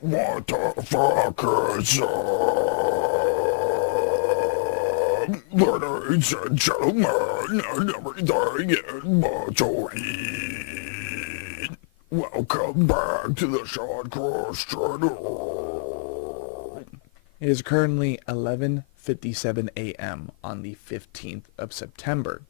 What the fuck is up, ladies and gentlemen, and everything in between? Welcome back to the Sean Cross channel. It is currently 11:57 a.m. on the 15th of September,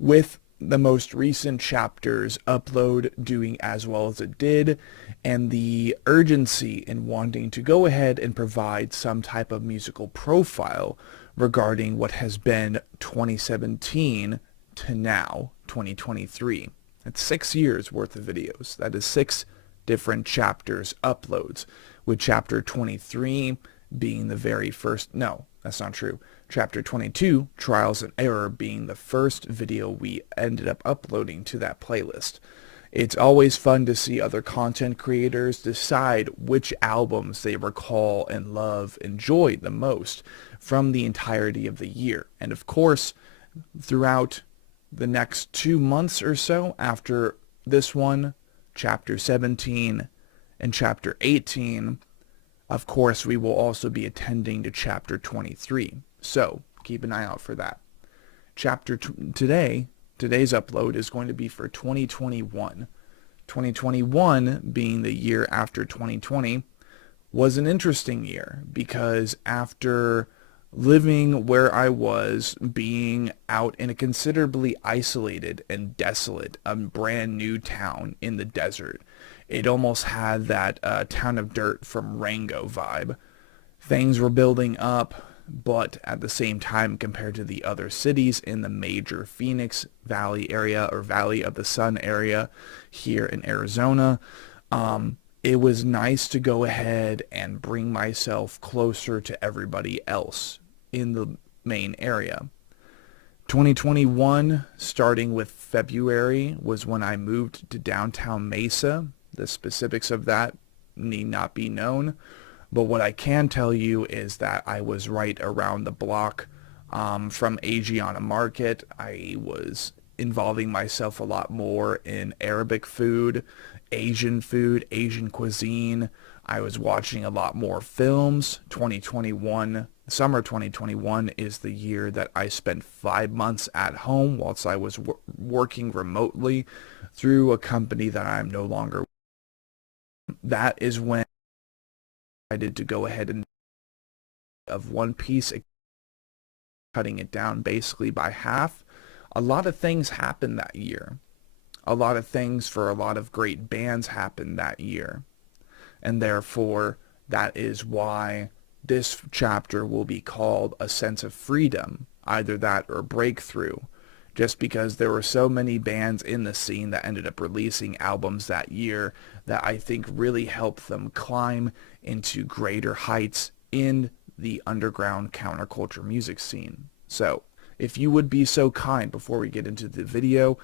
with the most recent chapter's upload doing as well as it did, and the urgency in wanting to go ahead and provide some type of musical profile regarding what has been 2017 to now 2023. That's 6 years worth of videos. That is 6 different chapters uploads, with chapter 23 being the very first. No, that's not true. Chapter 22, Trials and Error, being the first video we ended up uploading to that playlist. It's always fun to see other content creators decide which albums they recall and love, enjoy the most from the entirety of the year. And of course, throughout the next 2 months or so after this one, chapter 17 and chapter 18, of course, we will also be attending to chapter 23. So keep an eye out for that. Today's upload is going to be for 2021. 2021 being the year after 2020 was an interesting year because after living where I was, being out in a considerably isolated and desolate, a brand new town in the desert, it almost had that Town of Dirt from Rango vibe. Things were building up, but at the same time, compared to the other cities in the major Phoenix Valley area or Valley of the Sun area here in Arizona, it was nice to go ahead and bring myself closer to everybody else in the main area. 2021, starting with February, was when I moved to downtown Mesa. The specifics of that need not be known, but what I can tell you is that I was right around the block from Asiana Market. I was involving myself a lot more in Arabic food, Asian cuisine. I was watching a lot more films. Summer 2021 is the year that I spent 5 months at home whilst I was working remotely through a company that I'm no longer. That is when I decided to go ahead and of One Piece, cutting it down basically by half. A lot of things happened that year. A lot of things for a lot of great bands happened that year. And therefore, that is why this chapter will be called A Sense of Freedom, either that or Breakthrough, just because there were so many bands in the scene that ended up releasing albums that year that I think really helped them climb into greater heights in the underground counterculture music scene. So, if you would be so kind before we get into the video,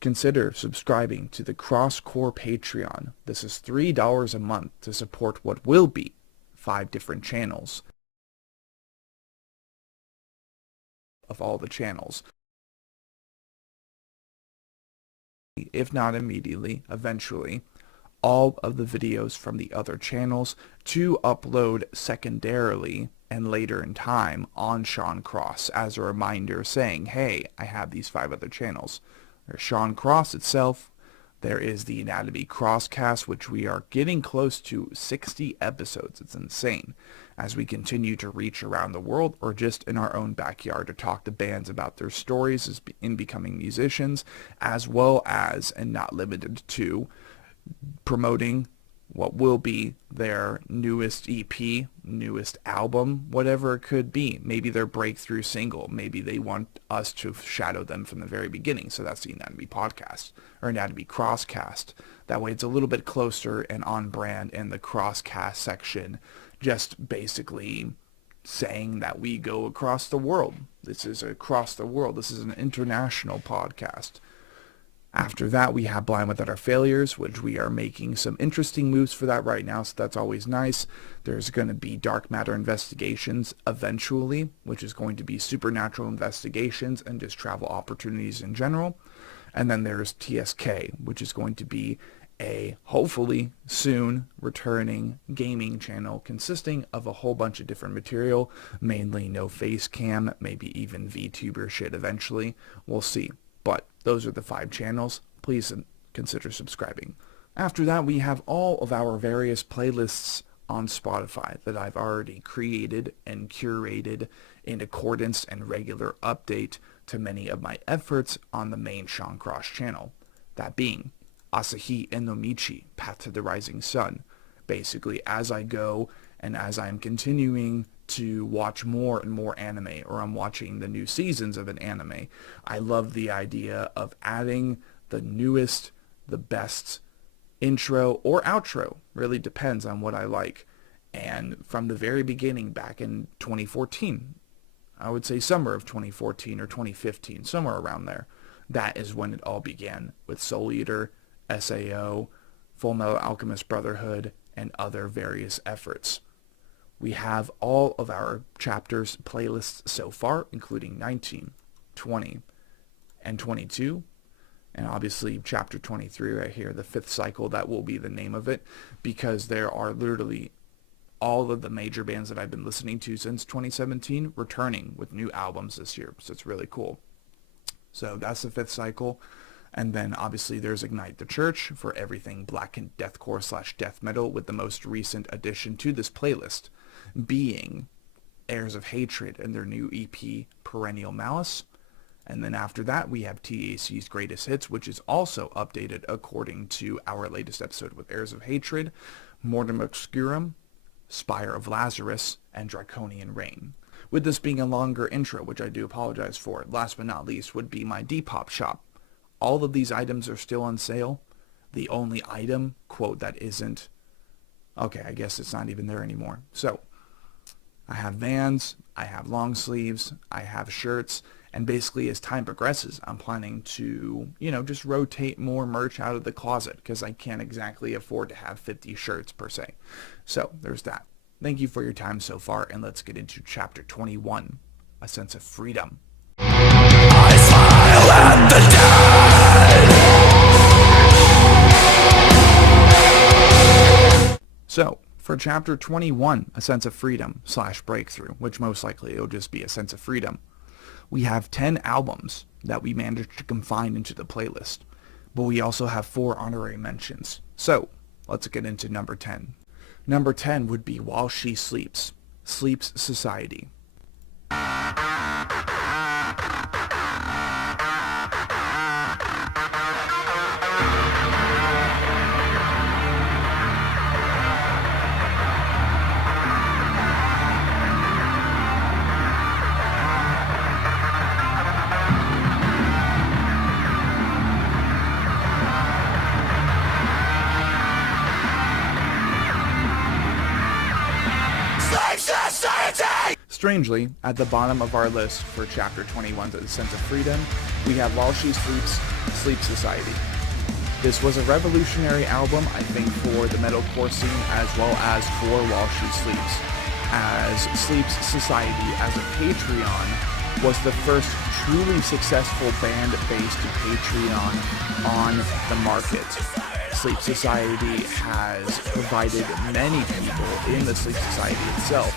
consider subscribing to the CrossCore Patreon. This is $3 a month to support what will be 5 different channels of all the channels. If not immediately, eventually, all of the videos from the other channels to upload secondarily and later in time on Sean Cross as a reminder saying, hey, I have these 5 other channels. There's Sean Cross itself. There is the Anatomy Crosscast, which we are getting close to 60 episodes. It's insane. As we continue to reach around the world or just in our own backyard to talk to bands about their stories in becoming musicians, as well as, and not limited to, promoting what will be their newest EP, newest album, whatever it could be. Maybe their breakthrough single. Maybe they want us to shadow them from the very beginning. So that's the Anatomy Podcast or Anatomy Crosscast. That way it's a little bit closer and on brand in the Crosscast section, just basically saying that we go across the world. This is across the world. This is an international podcast. After that, we have Blind Without Our Failures, which we are making some interesting moves for that right now, so that's always nice. There's going to be Dark Matter Investigations eventually, which is going to be supernatural investigations and just travel opportunities in general. And then there's TSK, which is going to be a hopefully soon returning gaming channel consisting of a whole bunch of different material, mainly no face cam, maybe even VTuber shit eventually. We'll see. But those are the 5 channels. Please consider subscribing. After that, we have all of our various playlists on Spotify that I've already created and curated in accordance and regular update to many of my efforts on the main Sean Cross channel. That being Asahi and Nomichi, Path to the Rising Sun. Basically, as I go and as I'm continuing to watch more and more anime, or I'm watching the new seasons of an anime, I love the idea of adding the newest, the best intro or outro. Really depends on what I like. And from the very beginning, back in 2014, I would say summer of 2014 or 2015, somewhere around there, that is when it all began with Soul Eater, SAO, Full Metal Alchemist Brotherhood, and other various efforts. We have all of our chapters playlists so far, including 19, 20, and 22. And obviously chapter 23 right here, the 5th cycle, that will be the name of it, because there are literally all of the major bands that I've been listening to since 2017 returning with new albums this year. So it's really cool. So that's the 5th cycle. And then obviously there's Ignite the Church for everything black and deathcore / death metal, with the most recent addition to this playlist being Heirs of Hatred and their new EP Perennial Malice. And then after that we have TAC's Greatest Hits, which is also updated according to our latest episode with Heirs of Hatred, Mortem Obscurum, Spire of Lazarus, and Draconian Rain. With this being a longer intro, which I do apologize for, last but not least would be my Depop shop. All of these items are still on sale. The only item, quote, that isn't, okay, I guess it's not even there anymore. So, I have Vans, I have long sleeves, I have shirts, and basically as time progresses, I'm planning to, just rotate more merch out of the closet, because I can't exactly afford to have 50 shirts per se. So, there's that. Thank you for your time so far, and let's get into chapter 21, A Sense of Freedom. I smile at the dead. So, for chapter 21, A Sense of Freedom / Breakthrough, which most likely it'll just be A Sense of Freedom, we have 10 albums that we managed to confine into the playlist, but we also have 4 honorary mentions. So, let's get into number 10. Number 10 would be While She Sleeps, Sleeps Society. Strangely, at the bottom of our list for chapter 21, A Sense of Freedom, we have While She Sleeps, Sleep Society. This was a revolutionary album, I think, for the metalcore scene as well as for While She Sleeps, as Sleeps Society as a Patreon was the first truly successful band-based Patreon on the market. Sleep Society has provided many people in the Sleep Society itself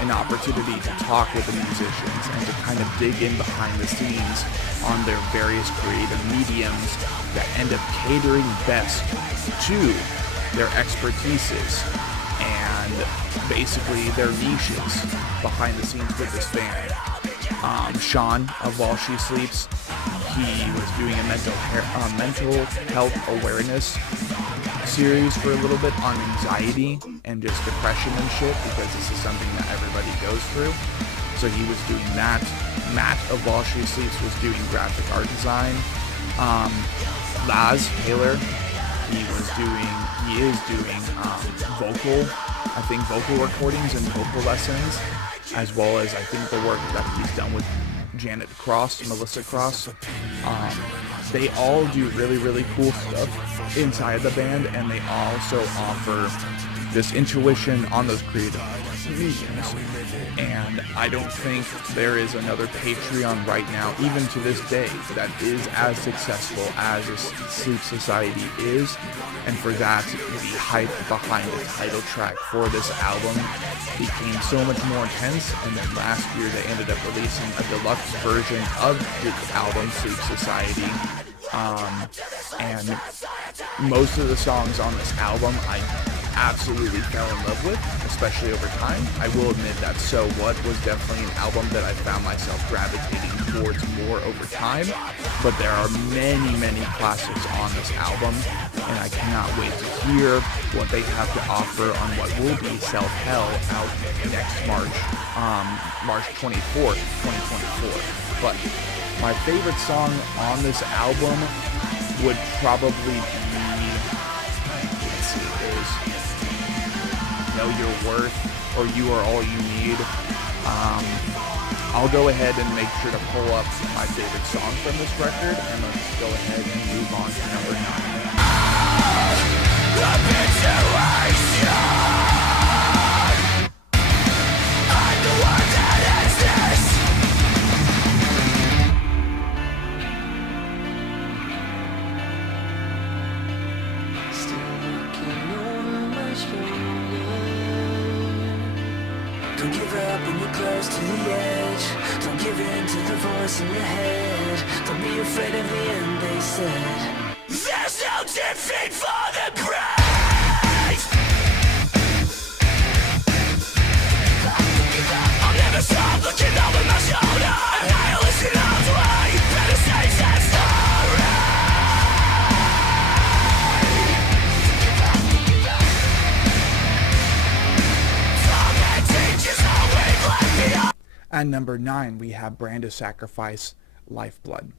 an opportunity to talk with the musicians and to kind of dig in behind the scenes on their various creative mediums that end up catering best to their expertises and basically their niches behind the scenes with this band. Sean of While She Sleeps, he was doing a mental health awareness series for a little bit on anxiety and just depression and shit, because this is something that everybody goes through. So he was doing that. Matt of While She Sleeps was doing graphic art design. Laz Taylor, he is doing vocal recordings and vocal lessons, as well as I think the work that he's done with Melissa Cross. They all do really, really cool stuff inside the band, and they also offer just intuition on those creative mediums. And I don't think there is another Patreon right now, even to this day, that is as successful as Sleep Society is. And for that, the hype behind the title track for this album became so much more intense. And then last year they ended up releasing a deluxe version of the album, Sleep Society. And most of the songs on this album I absolutely fell in love with, especially over time. I will admit that So What was definitely an album that I found myself gravitating towards more over time, but there are many, many classics on this album, and I cannot wait to hear what they have to offer on what will be Self Hell out next March, March 24th, 2024. But my favorite song on this album would probably be, Know Your Worth, or You Are All You Need. I'll go ahead and make sure to pull up my favorite song from this record, and let's go ahead and move on to number 9. Don't give up when you're close to the edge. Don't give in to the voice in your head. Don't be afraid of the end, they said. There's no defeat for the brave. I'll never stop looking over my shoulder. Nihilist in arm's way. Better safe than sorry. At number 9, we have Brand of Sacrifice, Lifeblood.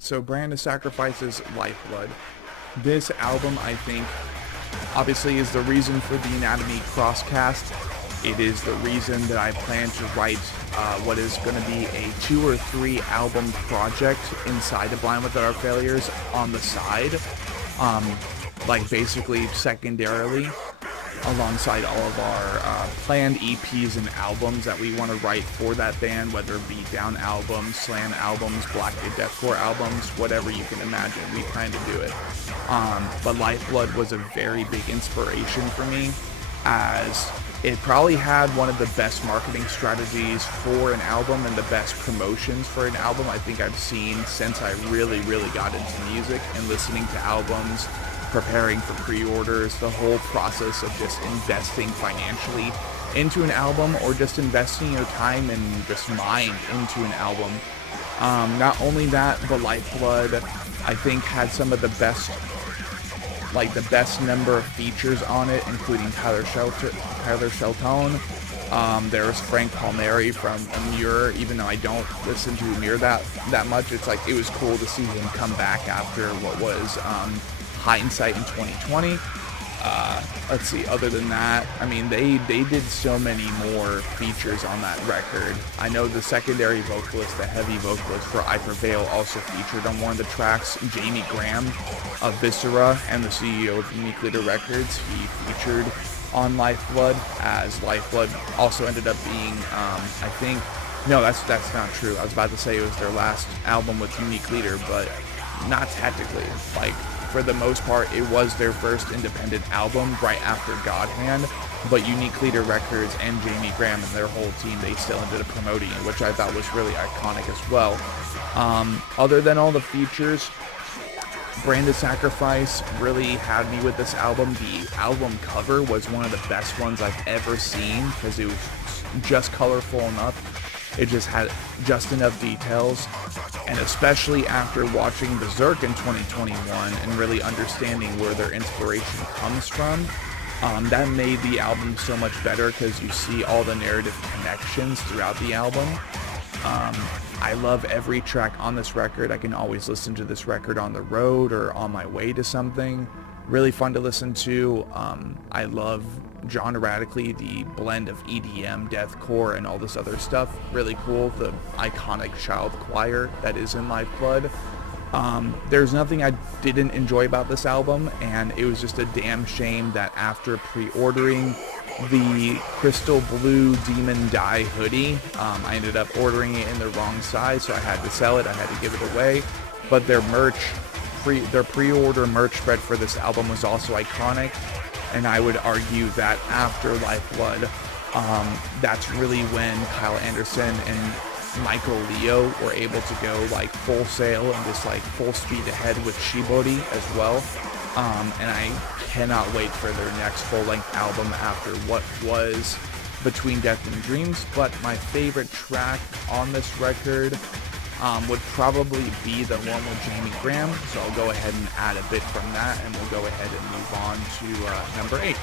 So Brand of Sacrifice's Lifeblood. This album, I think, obviously is the reason for the Anatomy Crosscast. It is the reason that I plan to write what is going to be a 2 or 3 album project inside of Blind Without Our Failures on the side. Like basically secondarily, alongside all of our planned EPs and albums that we want to write for that band, whether it be Down albums, Slam albums, Black Day Deathcore albums, whatever you can imagine, we plan to do it. But Lifeblood was a very big inspiration for me, as it probably had one of the best marketing strategies for an album and the best promotions for an album I think I've seen since I really got into music and listening to albums, preparing for pre-orders, the whole process of just investing financially into an album, or just investing your time and just mind into an album. Not only that, but Lifeblood, I think, had some of the best, like the best number of features on it, including Tyler Shelton. There's Frank Palmieri from Amur. Even though I don't listen to Amur that much, it's like it was cool to see him come back after what was Hindsight in 2020. Let's see, other than that, I mean, they did so many more features on that record. I know the secondary vocalist, the heavy vocalist for I Prevail, also featured on one of the tracks. Jamie Graham of Viscera and the CEO of Unique Leader Records, he featured on Lifeblood, as Lifeblood also ended up being, I think, no, that's not true. I was about to say it was their last album with Unique Leader, but not technically. Like, for the most part, it was their first independent album right after God Hand, but Unique Leader Records and Jamie Graham and their whole team, they still ended up promoting it, which I thought was really iconic as well. Other than all the features, Brand of Sacrifice really had me with this album. The album cover was one of the best ones I've ever seen, because it was just colorful enough. It just had just enough details, and especially after watching Berserk in 2021 and really understanding where their inspiration comes from, that made the album so much better, because you see all the narrative connections throughout the album. I love every track on this record. I can always listen to this record on the road or on my way to something. Really fun to listen to. I love genre radically, the blend of EDM, deathcore, and all this other stuff. Really cool. The iconic child choir that is in Life Blood. There's nothing I didn't enjoy about this album, and it was just a damn shame that after pre-ordering the crystal blue demon dye hoodie, I ended up ordering it in the wrong size, so I had to sell it. I had to give it away. But their pre-order merch spread for this album was also iconic, and I would argue that after Life Blood, that's really when Kyle Anderson and Michael Leo were able to go like full sail and just like full speed ahead with Shibori as well. And I cannot wait for their next full-length album after what was Between Death and Dreams. But my favorite track on this record would probably be the one with Jamie Graham. So I'll go ahead and add a bit from that, and we'll go ahead and move on to number 8.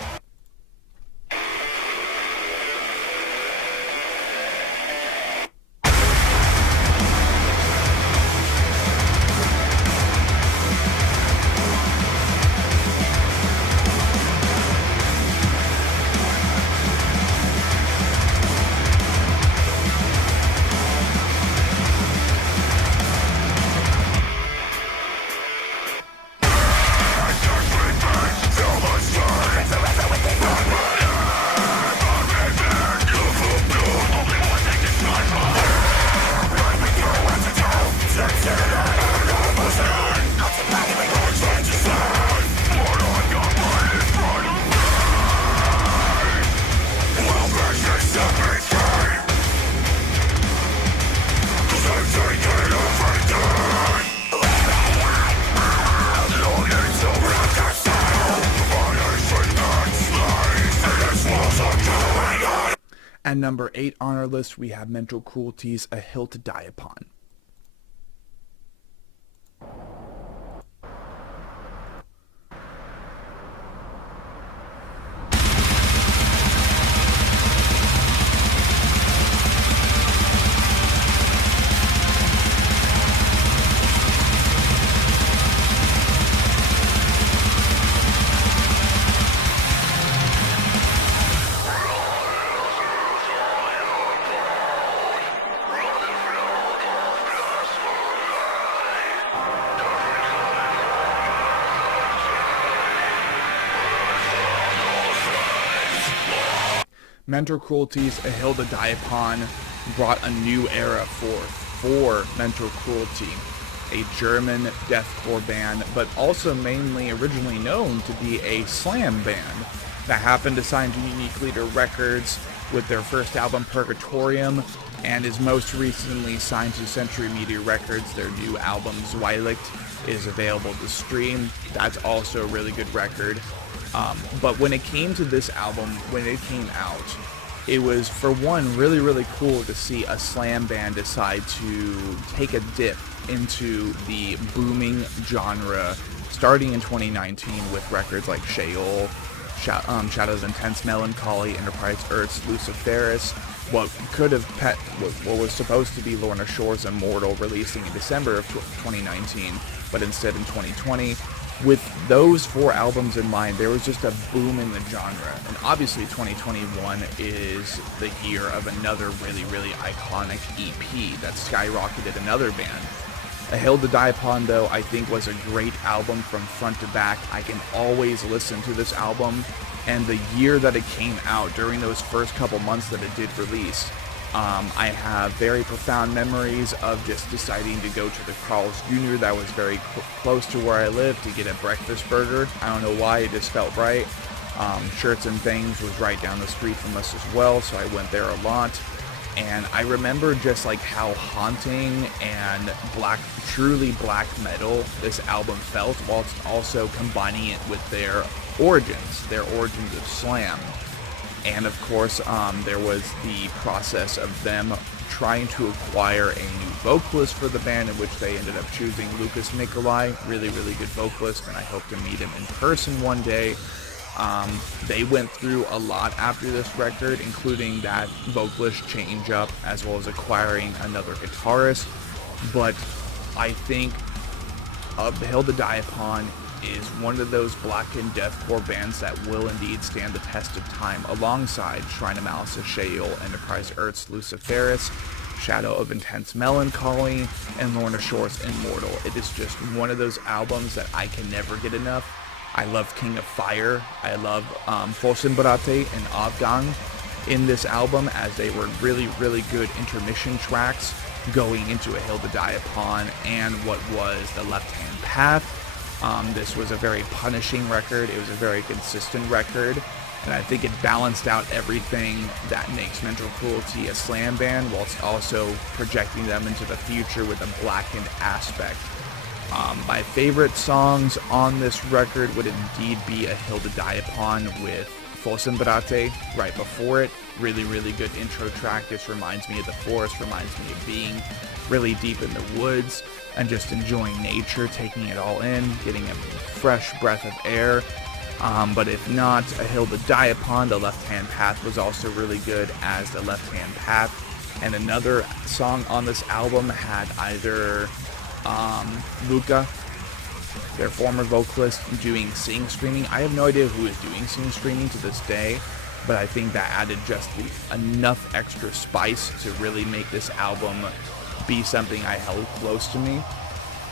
At number 8 on our list, we have Mental Cruelty's A Hill to Die Upon. Mental Cruelty's A Hill to Die Upon brought a new era for Mental Cruelty, a German deathcore band, but also mainly originally known to be a slam band that happened to sign to Unique Leader Records with their first album Purgatorium, and is most recently signed to Century Media Records. Their new album Zweilicht is available to stream. That's also a really good record. But when it came to this album, when it came out, it was, for one, really, really cool to see a slam band decide to take a dip into the booming genre, starting in 2019 with records like Sheol, Shadows Intense Melancholy, Enterprise Earth's Luciferus, what was supposed to be Lorna Shore's Immortal, releasing in December of 2019, but instead in 2020. With those 4 albums in mind, there was just a boom in the genre, and obviously 2021 is the year of another really, really iconic EP that skyrocketed another band. A Hill to Die Upon, though, I think was a great album from front to back. I can always listen to this album, and the year that it came out, during those first couple months that it did release, I have very profound memories of just deciding to go to the Carl's Jr. that was very close to where I live to get a breakfast burger. I don't know why, it just felt right. Shirts and Things was right down the street from us as well, so I went there a lot. And I remember just like how haunting and truly black metal this album felt, whilst also combining it with their origins of slam. And of course, there was the process of them trying to acquire a new vocalist for the band, in which they ended up choosing Lucas Nikolai, really, really good vocalist, and I hope to meet him in person one day. They went through a lot after this record, including that vocalist change up, as well as acquiring another guitarist. But I think A Hill to Die Upon is one of those blackened deathcore bands that will indeed stand the test of time, alongside Shrine of Malice, Sheol, Enterprise Earth's Luciferus, Shadow of Intense Melancholy, and Lorna Shore's Immortal. It is just one of those albums that I can never get enough. I love King of Fire. I love Folsenbrate and Avgang in this album, as they were really, really good intermission tracks going into A Hill to Die Upon and what was The Left Hand Path. This was a very punishing record. It was a very consistent record, and I think it balanced out everything that makes Mental Cruelty a slam band, whilst also projecting them into the future with a blackened aspect. My favorite songs on this record would indeed be A Hill to Die Upon with Folsenbrate right before it. Really, really good intro track. This reminds me of the forest, reminds me of being really deep in the woods and just enjoying nature, taking it all in, getting a fresh breath of air. But if not A Hill to Die Upon, The Left Hand Path was also really good as The Left Hand Path. And another song on this album had either Luca, their former vocalist, doing Sing Screaming. I have no idea who is doing Sing Screaming to this day, but I think that added just enough extra spice to really make this album be something I held close to me.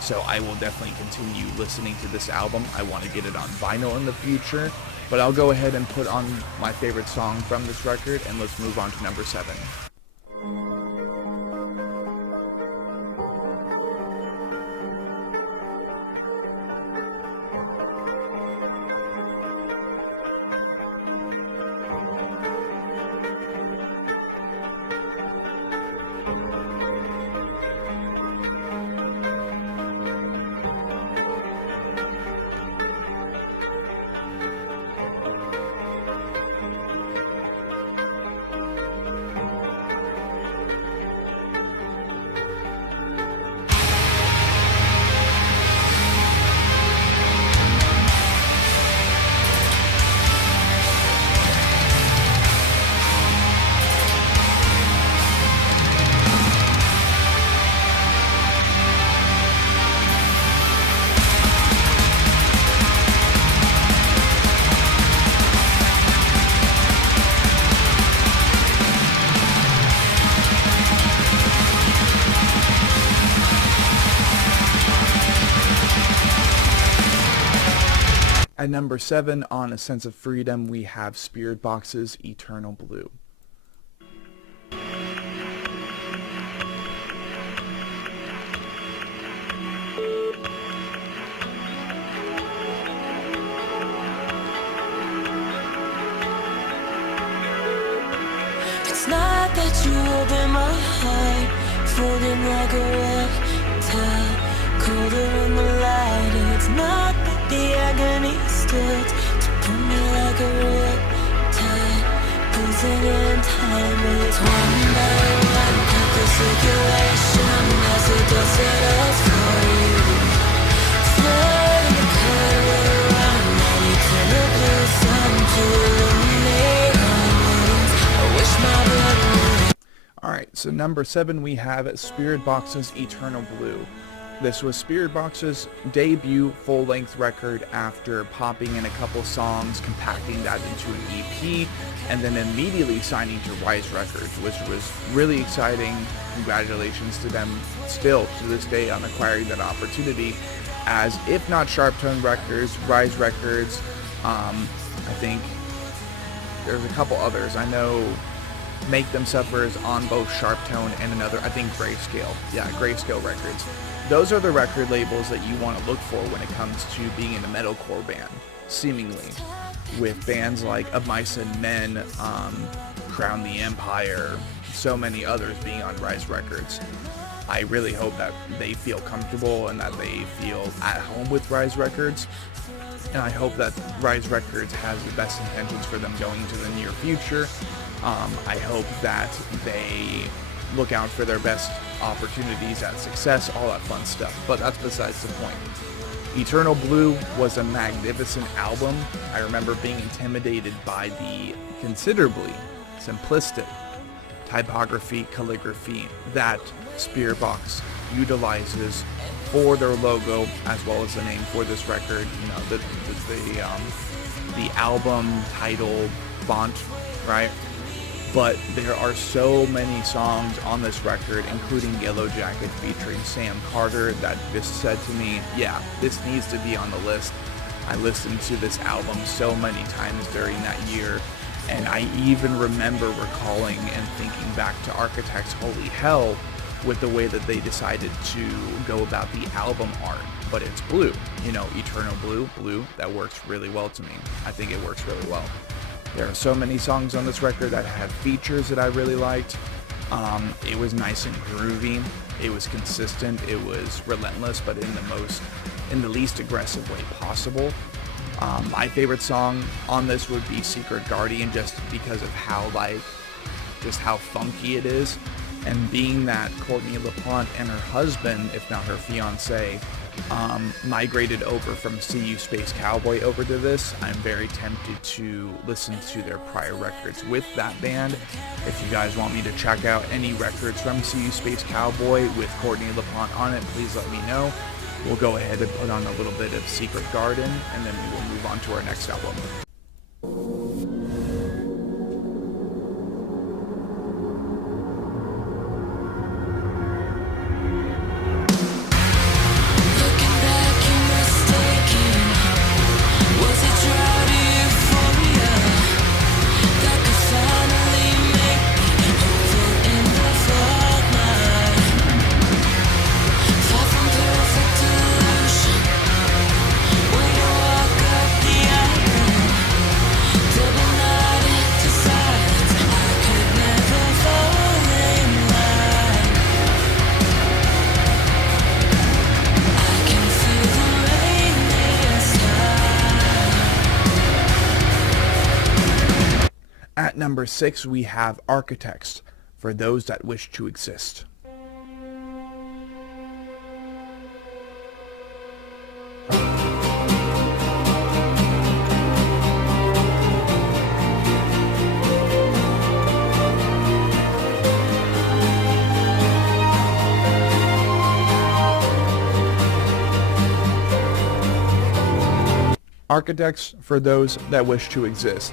So I will definitely continue listening to this album. I want to get it on vinyl in the future, but I'll go ahead and put on my favorite song from this record, and let's move on to number 7. At number 7 on A Sense of Freedom, we have Spiritbox's Eternal Blue. It's not that you open my heart, folding like a reptile, colder in the light. It's not that the agony starts to pull me like a riptide, pulsing in time. It's one by one, cut the circulation as it does settles for you. Flooding the color around that eternal blue sun to illuminate my wounds. I wish my blood would. Alright, so number 7 we have Spiritbox's Eternal Blue. This was Spiritbox's debut full-length record after popping in a couple songs, compacting that into an EP, and then immediately signing to Rise Records, which was really exciting. Congratulations to them still to this day on acquiring that opportunity, as if not Sharptone Records, Rise Records, I think there's a couple others. I know Make Them Suffer is on both Sharptone and another, I think Grayscale. Yeah, Grayscale Records. Those are the record labels that you want to look for when it comes to being in a metalcore band, seemingly. With bands like Of Mice and Men, Crown the Empire, so many others being on Rise Records. I really hope that they feel comfortable and that they feel at home with Rise Records. And I hope that Rise Records has the best intentions for them going into the near future. I hope that they look out for their best opportunities at success, all that fun stuff. But that's besides the point. Eternal Blue was a magnificent album. I remember being intimidated by the considerably simplistic typography, calligraphy that Spearbox utilizes for their logo, as well as the name for this record. You know, the album title font, right? But there are so many songs on this record, including Yellow Jacket featuring Sam Carter, that just said to me, yeah, this needs to be on the list. I listened to this album so many times during that year, and I even remember recalling and thinking back to Architects' Holy Hell with the way that they decided to go about the album art. But it's blue, you know, Eternal Blue, that works really well to me. I think it works really well. There are so many songs on this record that have features that I really liked. It was nice and groovy. It was consistent. It was relentless, but in the least aggressive way possible. My favorite song on this would be Secret Guardian, just because of how funky it is. And being that Courtney LaPlante and her husband, if not her fiance, migrated over from CU Space Cowboy over to this, I'm very tempted to listen to their prior records with that band. If you guys want me to check out any records from CU Space Cowboy with Courtney LaPlante on it, please let me know. We'll go ahead and put on a little bit of Secret Garden, and then we will move on to our next album. At number 6, we have Architects, For Those That Wish to Exist. Architects, For Those That Wish to Exist.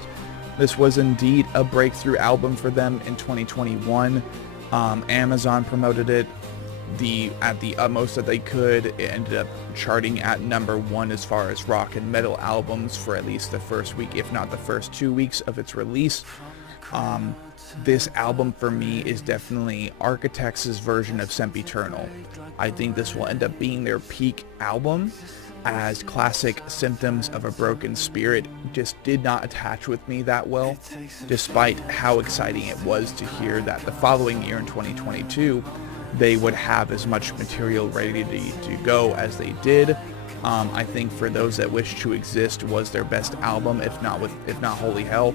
This was indeed a breakthrough album for them in 2021. Amazon promoted it at the utmost that they could. It ended up charting at number 1 as far as rock and metal albums for at least the first week, if not the first 2 weeks of its release. This album for me is definitely Architects' version of Sempiternal. I think this will end up being their peak album, as classic Symptoms of a Broken Spirit just did not attach with me that well, despite how exciting it was to hear that the following year in 2022 they would have as much material ready to go as they did. I think For Those That Wish to Exist was their best album, if not Holy Hell,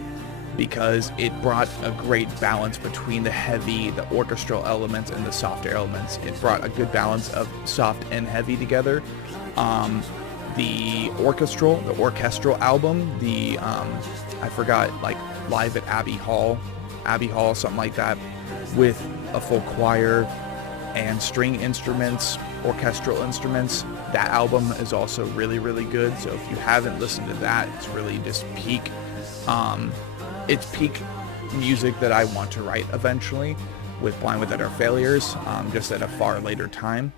because it brought a great balance between the orchestral elements and the softer elements. It brought a good balance of soft and heavy together. The orchestral album, I forgot, like Live at Abbey Hall, something like that, with a full choir and string instruments, orchestral instruments. That album is also really, really good. So if you haven't listened to that, it's really just peak music that I want to write eventually with Blind Without Our Failures, just at a far later time.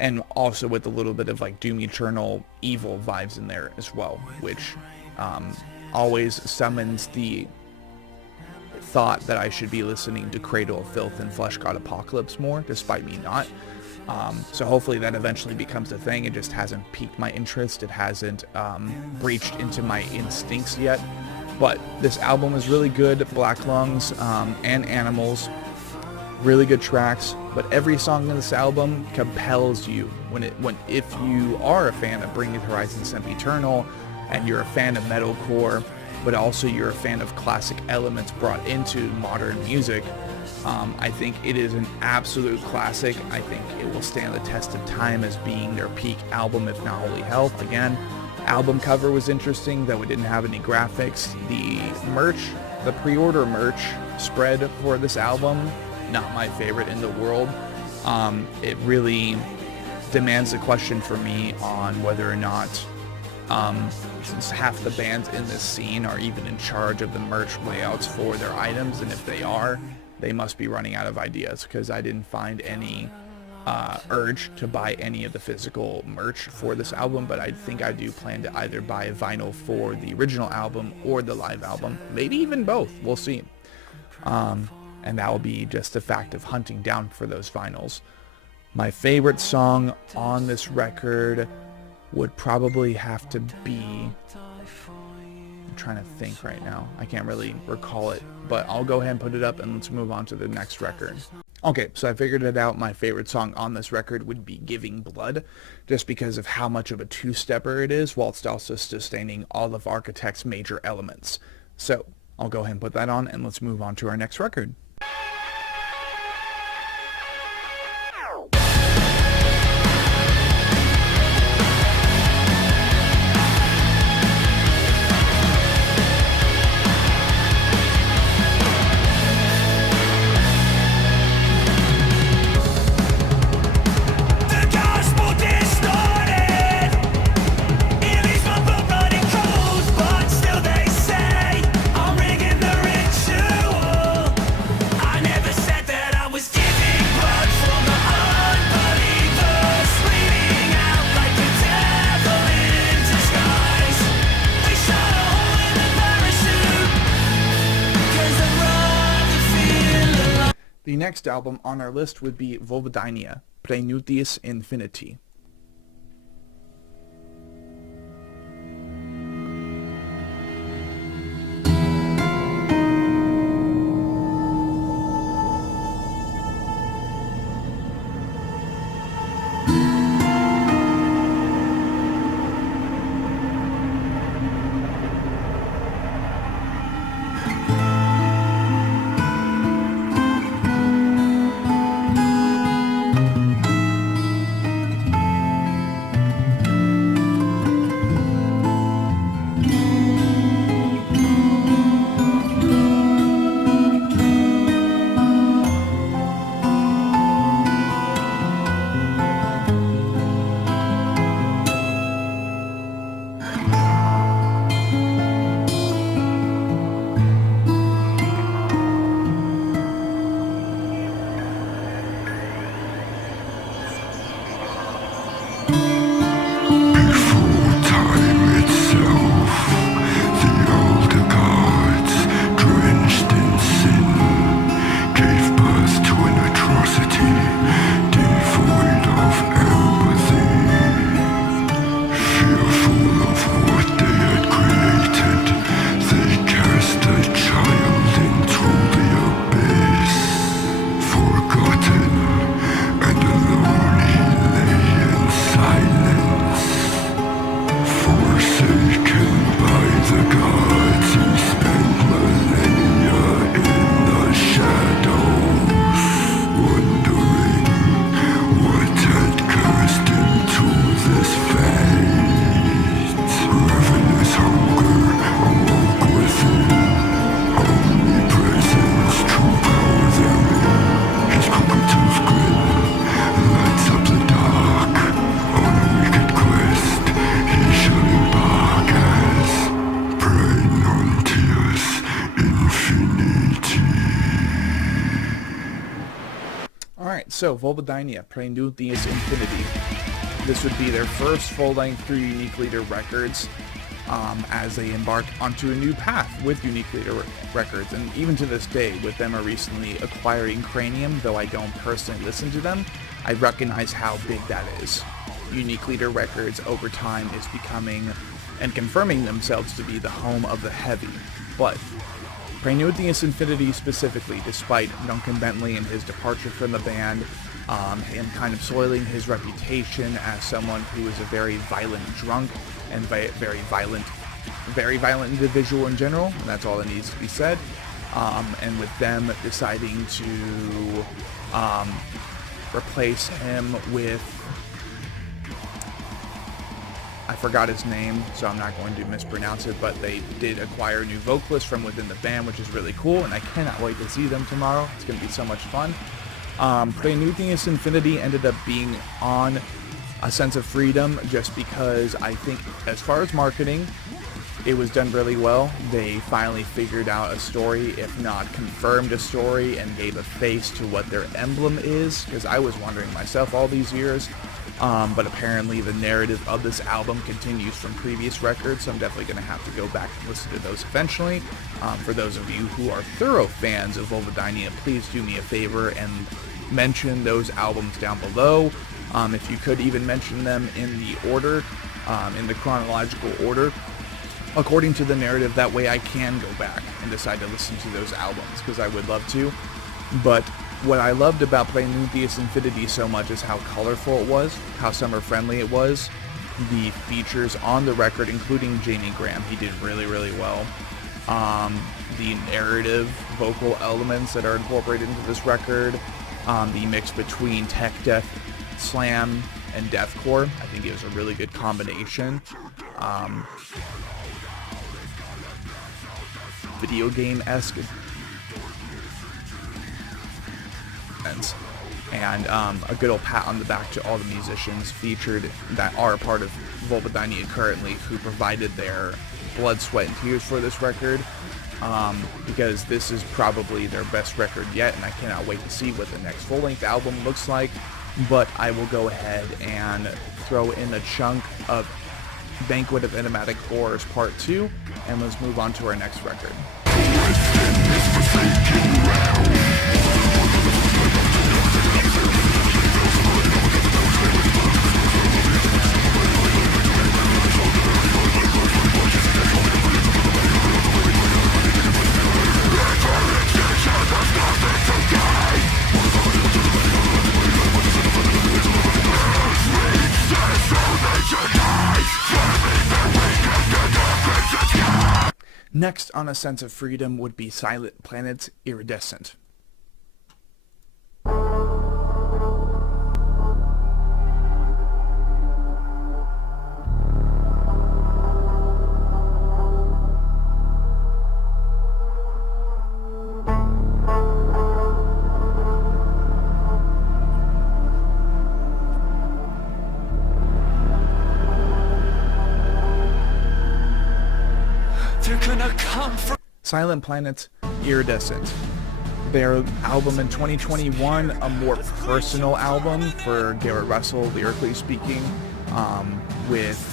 And also with a little bit of like Doom Eternal Evil vibes in there as well, which always summons the thought that I should be listening to Cradle of Filth and Flesh God Apocalypse more, despite me not. So hopefully that eventually becomes a thing. It just hasn't piqued my interest. It hasn't breached into my instincts yet. But this album is really good. Black Lungs and Animals. Really good tracks, but every song in this album compels you. If you are a fan of Bring Me the Horizon Sempiternal, and you're a fan of metalcore, but also you're a fan of classic elements brought into modern music, I think it is an absolute classic. I think it will stand the test of time as being their peak album, if not Holy Health. Again, album cover was interesting, though it didn't have any graphics. The merch, the pre-order merch spread for this album, not my favorite in the world. It really demands a question for me on whether or not, since half the bands in this scene are even in charge of the merch layouts for their items, and if they are, they must be running out of ideas, because I didn't find any urge to buy any of the physical merch for this album, but I think I do plan to either buy a vinyl for the original album or the live album, maybe even both, we'll see. And that will be just a fact of hunting down for those vinyls. My favorite song on this record would probably have to be, I'm trying to think right now, I can't really recall it, but I'll go ahead and put it up and let's move on to the next record. Okay, so I figured it out. My favorite song on this record would be Giving Blood, just because of how much of a two-stepper it is, whilst also sustaining all of Architect's major elements. So I'll go ahead and put that on, and let's move on to our next record. The next album on our list would be Vulvodynia, Praenudius Infinity. So, Vulvodynia, Praenudius Infinity. This would be their first full-length through Unique Leader Records, as they embark onto a new path with Unique Leader Records. And even to this day, with them recently acquiring Cranium, though I don't personally listen to them, I recognize how big that is. Unique Leader Records over time is becoming and confirming themselves to be the home of the heavy. But Praenudius Infinity specifically, despite Duncan Bentley and his departure from the band, him kind of soiling his reputation as someone who is a very violent drunk and very violent individual in general, and that's all that needs to be said. and with them deciding to replace him with, I forgot his name, so I'm not going to mispronounce it, but they did acquire new vocalists from within the band, which is really cool, and I cannot wait to see them tomorrow. It's going to be so much fun. Prenuncius Infinity ended up being on A Sense of Freedom just because I think, as far as marketing, it was done really well. They finally figured out a story, if not confirmed a story, and gave a face to what their emblem is, because I was wondering myself all these years. But apparently the narrative of this album continues from previous records, so I'm definitely going to have to go back and listen to those eventually. For those of you who are thorough fans of Vulvodynia, please do me a favor and mention those albums down below. If you could even mention them in the order, in the chronological order, according to the narrative. That way I can go back and decide to listen to those albums, because I would love to. But what I loved about Prenuncius Infinity so much is how colorful it was, how summer friendly it was. The features on the record, including Jamie Graham, he did really, really well. The narrative vocal elements that are incorporated into this record, the mix between tech death, slam, and deathcore, I think it was a really good combination. Video game-esque, and a good old pat on the back to all the musicians featured that are a part of Vulvodynia currently, who provided their blood, sweat, and tears for this record, because this is probably their best record yet, and I cannot wait to see what the next full-length album looks like. But I will go ahead and throw in a chunk of Banquet of Enigmatic Horrors Part 2, and let's move on to our next record. Next on A Sense of Freedom would be Silent Planet's Iridescent. Silent Planet's Iridescent. Their album in 2021, a more personal album for Garrett Russell, lyrically speaking, with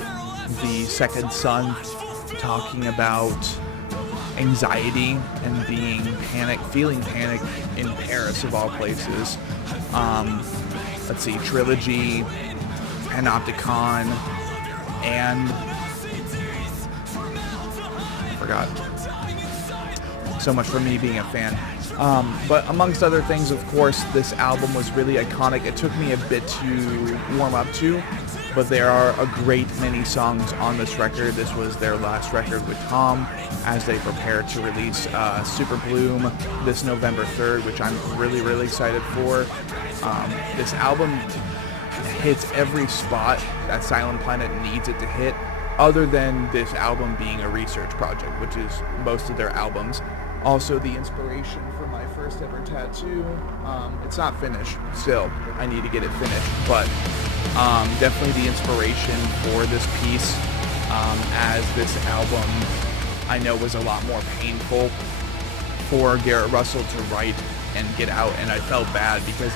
the second son talking about anxiety and feeling panic in Paris of all places. Let's see, Trilogy, Panopticon, and forgot. So much for me being a fan. But amongst other things, of course, this album was really iconic. It took me a bit to warm up to, but there are a great many songs on this record. This was their last record with Tom as they prepare to release Super Bloom this November 3rd, which I'm really, really excited for. This album hits every spot that Silent Planet needs it to hit, other than this album being a research project, which is most of their albums. Also, the inspiration for my first ever tattoo, it's not finished still. I need to get it finished, but definitely the inspiration for this piece, as this album I know was a lot more painful for Garrett Russell to write and get out, and I felt bad because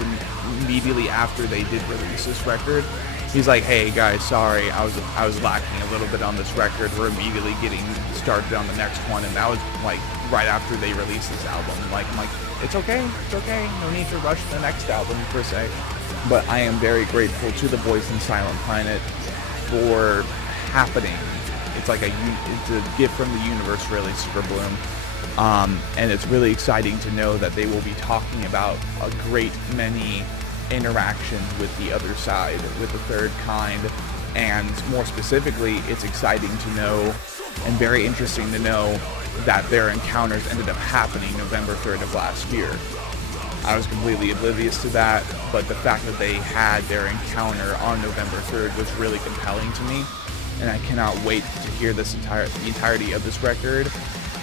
immediately after they did release this record, he's like, "Hey guys, sorry, I was lacking a little bit on this record. We're immediately getting started on the next one," and that was like right after they released this album. I'm like, it's okay, no need to rush the next album per se. But I am very grateful to the boys in Silent Planet for happening. It's like it's a gift from the universe, really, Super Bloom. And it's really exciting to know that they will be talking about a great many interactions with the other side, with the third kind, and more specifically, it's exciting to know and very interesting to know that their encounters ended up happening November 3rd of last year. I was completely oblivious to that, but the fact that they had their encounter on November 3rd was really compelling to me, and I cannot wait to hear the entirety of this record,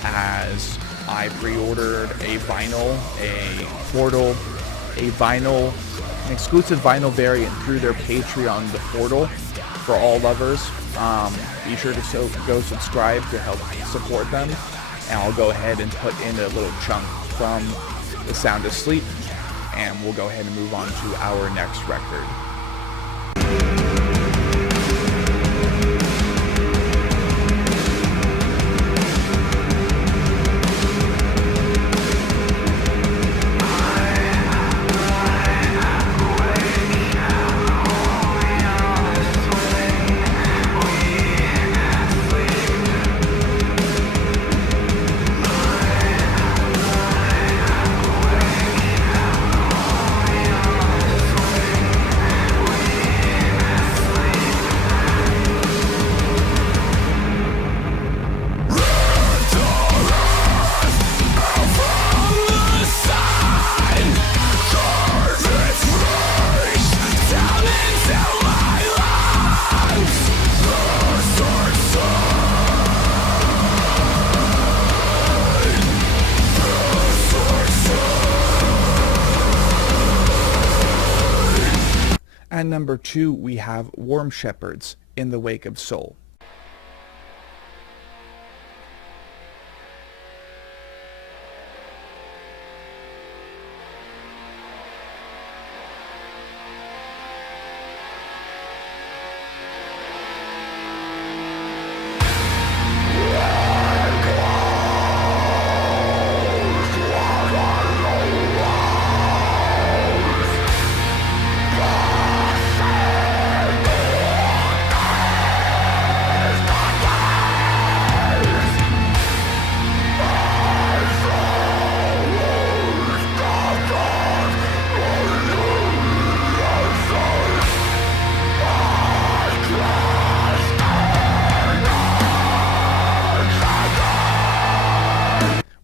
as I pre-ordered a vinyl, a Portal, a vinyl, an exclusive vinyl variant through their Patreon, the Portal, for all lovers. Be sure to go subscribe to help support them, and I'll go ahead and put in a little chunk from The Sound Asleep, and we'll go ahead and move on to our next record. At number 2, we have Warm Shepherds, In the Wake of Soul.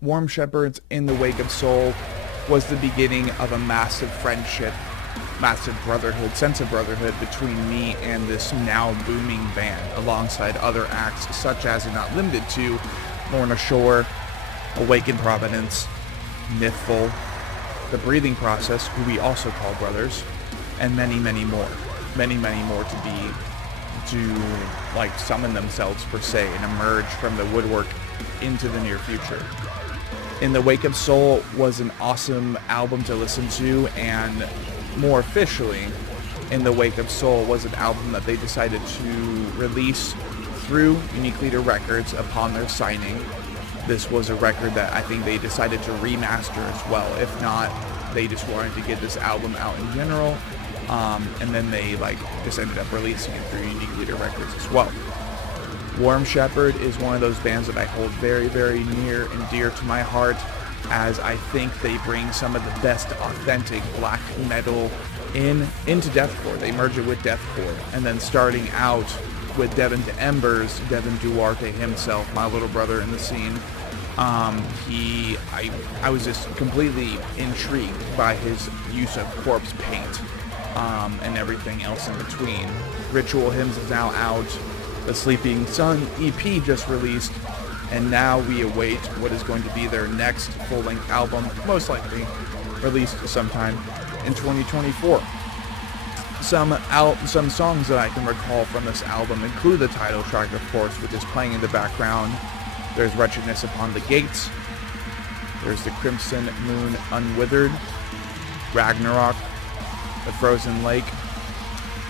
Warm Shepherds, In the Wake of Soul was the beginning of a massive friendship, massive brotherhood, sense of brotherhood between me and this now booming band, alongside other acts such as, and not limited to, Lorna Shore, Awakened Providence, Mythful, The Breathing Process, who we also call brothers, and many, many more. Many, many more to like summon themselves per se and emerge from the woodwork into the near future. In the Wake of Soul was an awesome album to listen to, and more officially, In the Wake of Soul was an album that they decided to release through Unique Leader Records upon their signing. This was a record that I think they decided to remaster as well. If not, they just wanted to get this album out in general, and then they just ended up releasing it through Unique Leader Records as well. Warm Shepherd is one of those bands that I hold very, very near and dear to my heart, as I think they bring some of the best authentic black metal into deathcore. They merge it with deathcore, and then starting out with Devin to Embers, Devin Duarte himself, my little brother in the scene. I was just completely intrigued by his use of corpse paint, and everything else in between. Ritual Hymns is now out. The Sleeping Sun EP just released, and now we await what is going to be their next full-length album, most likely released sometime in 2024. Some songs that I can recall from this album include the title track, of course, which is playing in the background. There's Wretchedness Upon the Gates. There's The Crimson Moon Unwithered, Ragnarok, The Frozen Lake,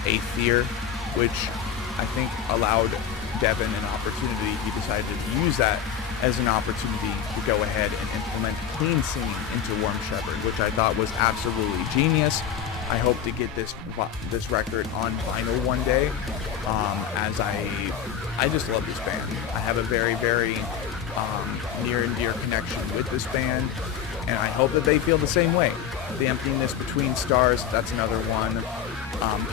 Aether, which I think allowed Devin an opportunity. He decided to use that as an opportunity to go ahead and implement clean singing into Warm Shepherd, which I thought was absolutely genius. I hope to get this record on vinyl one day, as I just love this band. I have a very, very near and dear connection with this band, and I hope that they feel the same way. The Emptiness Between Stars, that's another one.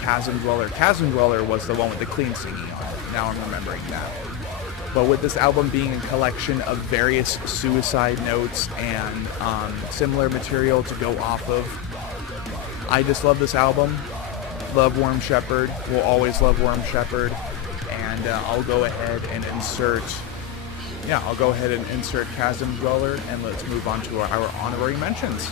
Chasm Dweller was the one with the clean singing on it. Now I'm remembering that. But with this album being a collection of various suicide notes and similar material to go off of, I just love this album. Love Worm Shepherd. Will always love Worm Shepherd. And I'll go ahead and insert Chasm Dweller, and let's move on to our honorary mentions.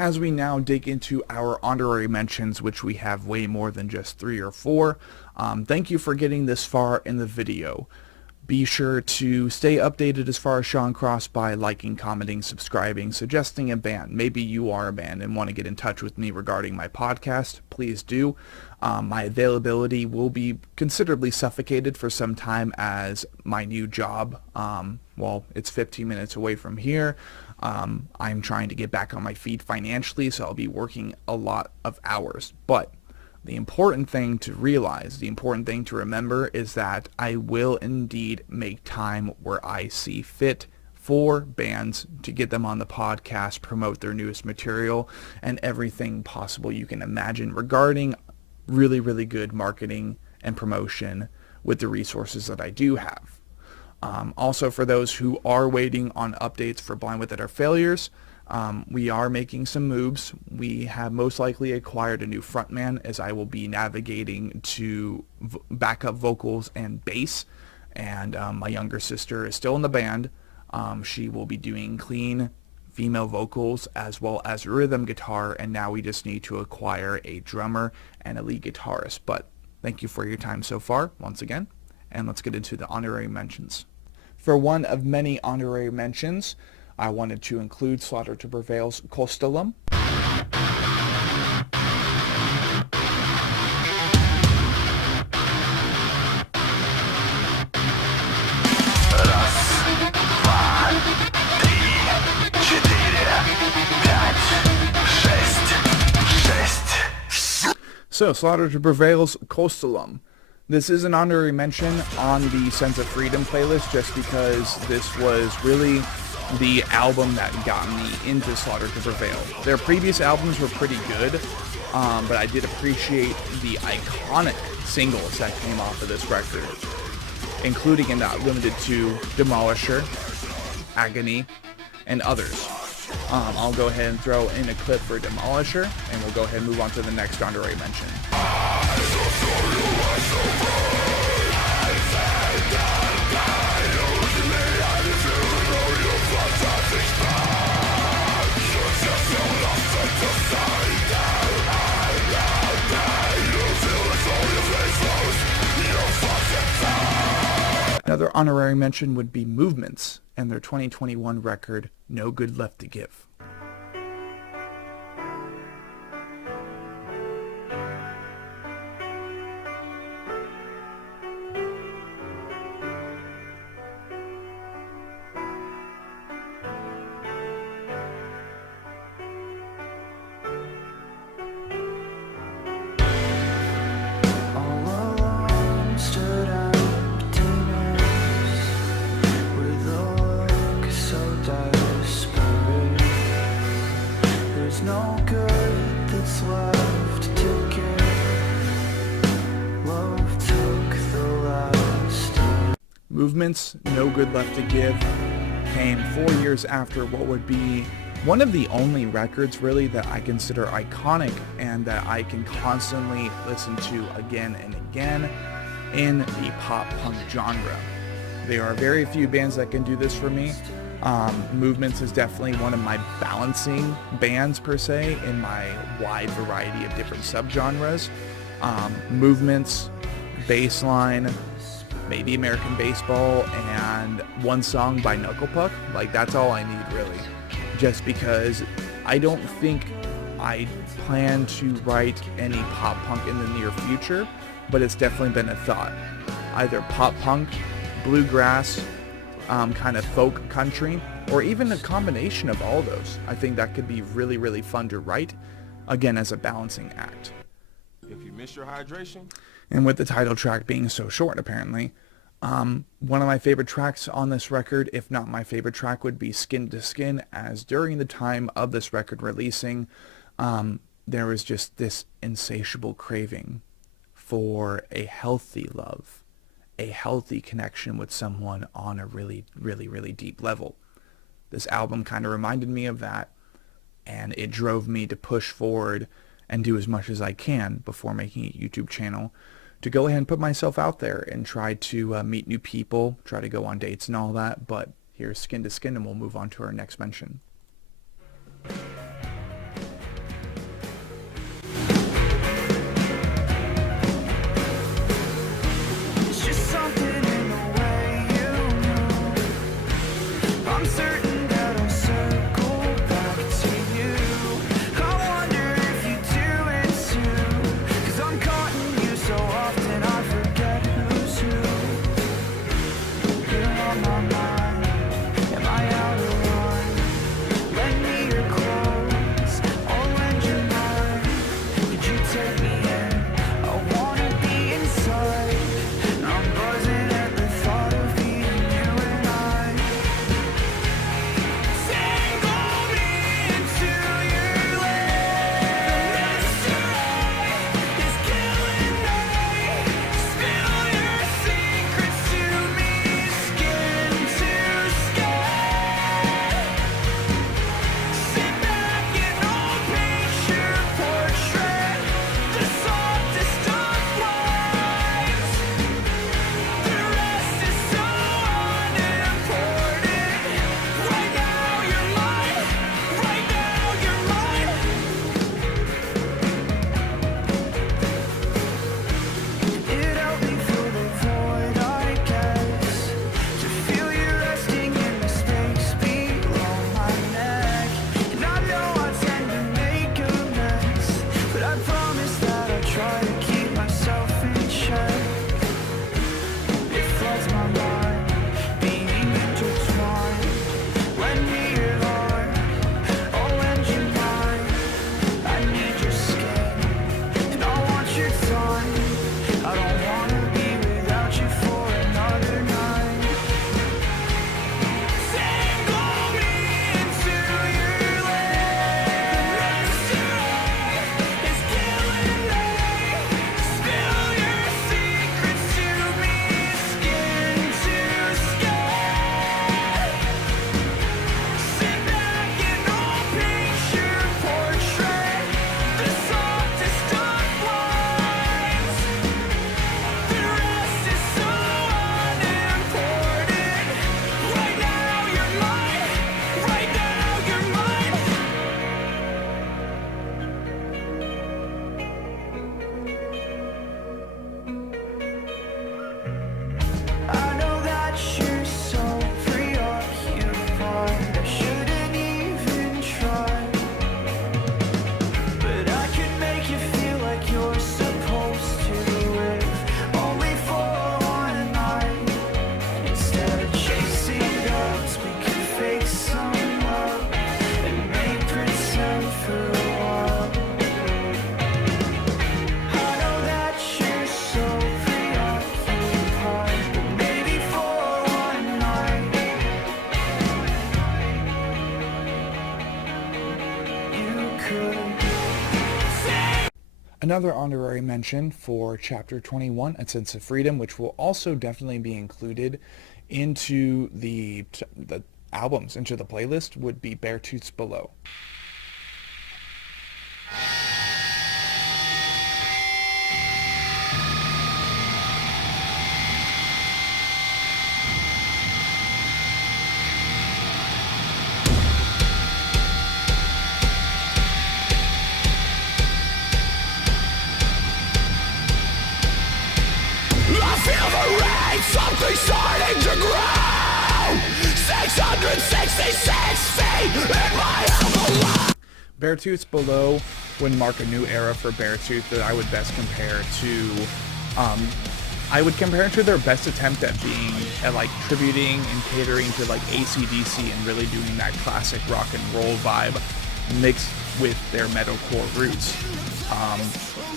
As we now dig into our honorary mentions, which we have way more than just 3 or 4, thank you for getting this far in the video. Be sure to stay updated as far as Sean Cross by liking, commenting, subscribing, suggesting a band. Maybe you are a band and want to get in touch with me regarding my podcast. Please do. My availability will be considerably suffocated for some time as my new job, it's 15 minutes away from here. I'm trying to get back on my feet financially, so I'll be working a lot of hours. But the important thing to realize, the important thing to remember is that I will indeed make time where I see fit for bands to get them on the podcast, promote their newest material, and everything possible you can imagine regarding really, really good marketing and promotion with the resources that I do have. Also, for those who are waiting on updates for Blind Without Our Failures, we are making some moves. We have most likely acquired a new frontman, as I will be navigating to backup vocals and bass. And my younger sister is still in the band. She will be doing clean female vocals as well as rhythm guitar, and now we just need to acquire a drummer and a lead guitarist. But thank you for your time so far, once again. And let's get into the honorary mentions. For one of many honorary mentions, I wanted to include Slaughter to Prevail's Colstalum. So, Slaughter to Prevail's Colstalum. This is an honorary mention on the Sense of Freedom playlist just because this was really the album that got me into Slaughter to Prevail. Their previous albums were pretty good, but I did appreciate the iconic singles that came off of this record, including and not limited to Demolisher, Agony, and others. I'll go ahead and throw in a clip for Demolisher, and we'll go ahead and move on to the next honorary mention. Another honorary mention would be Movements and their 2021 record, No Good Left to Give. No good that's left to give. Love took the last. Movements, No Good Left to Give came 4 years after what would be One of the only records really that I consider iconic and that I can constantly listen to again and again in the pop punk genre. There are very few bands that can do this for me. Movements is definitely one of my balancing bands per se in my wide variety of different subgenres. Movements, Bassline, maybe American Baseball, and one song by Knucklepuck. Like, that's all I need really. Just because I don't think I plan to write any pop punk in the near future, but it's definitely been a thought. Either pop punk, bluegrass, kind of folk country, or even a combination of all those. I think that could be really, really fun to write, again, as a balancing act. If you miss your hydration. And with the title track being so short, apparently, one of my favorite tracks on this record, if not my favorite track, would be Skin to Skin, as during the time of this record releasing, there was just this insatiable craving for a healthy love, a healthy connection with someone on a really, really, really deep level. This album kind of reminded me of that, and it drove me to push forward and do as much as I can before making a YouTube channel to go ahead and put myself out there and try to meet new people, try to go on dates and all that. But here's Skin to Skin, and we'll move on to our next mention. It's just something in the way you move. I'm certain that I'll circle back to you. I wonder if you do it too. 'Cause I'm caught in you so often I forget who's who. You're on my mind. Am I out of line? Lend me your clothes. I'll lend you mine. Could you take me in? I wanna be inside. I'm buzzing at the thought of being you and I. Tangle me into your legs. The mystery is killing me. Spill your secrets to me, skin to skin. Sit back and I'll paint your portrait. The softest of lines. The rest is so unimportant. Right now you're mine. Right now you're mine. It helped me fill the void, I guess. To feel you resting in the space below my neck. And I know I tend to make a mess, but I promise that I'll try to keep myself in check. It floods my mind, being intertwined. Lend me your heart, I'll lend you mine. I need your skin, and I want your time. I don't wanna be without you for another night. Tangle me into your legs. The mystery is killing me. Spill your secrets to me, skin to skin. Sit back and I'll paint your portrait. The softest of lines. The rest is so unimportant. Right now you're mine. Right now you're mine. I know that you're so preoccupied. I shouldn't even try. But I could make you feel like you're supposed to live only for one night. Instead of chasing doubts, we could fake some love and make pretend for a while. I know that you're so preoccupied, but maybe for one night you could. Another honorary mention for Chapter 21, A Sense of Freedom, which will also definitely be included into the albums into the playlist would be Beartooth's Below. Something starting to grow. 666 feet in my envelope. Beartooth's Below would mark a new era for Beartooth that I would best compare to, I would compare it to their best attempt at being, at like tributing and catering to like AC/DC and really doing that classic rock and roll vibe mixed with their metalcore roots.